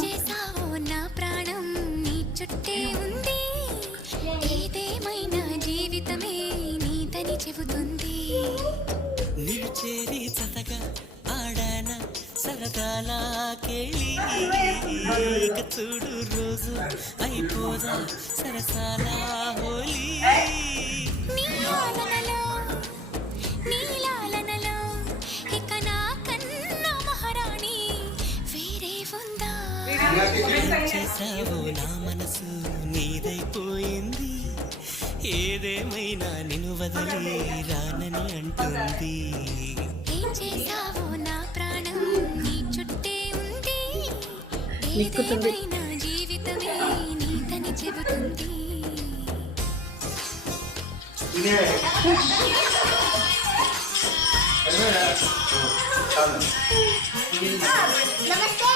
చేసావో నా ప్రాణం నీ చుట్టే ఉంది ఏదేమైనా జీవితమే నీదని చెబుతుంది నీవు చేరి చతగా ఆడాన సరదాలా కేళి చూడు రోజు అయిపోదా సరసాలా హోలీ నీలాలనలో నీలాలనలో ఇక నా కన్నా మహారాణి వేరే ఉందా చేసావో నా మనసు నీదైపోయింది ఏదేమైనా నిన్ను వదిలి రానని అంటుంది ఏం చేసావో నా ప్రాణం నీ చుట్టే ఉంది ఏదేమైనా జీవితమే నీదని చెబుతుంది నమస్తే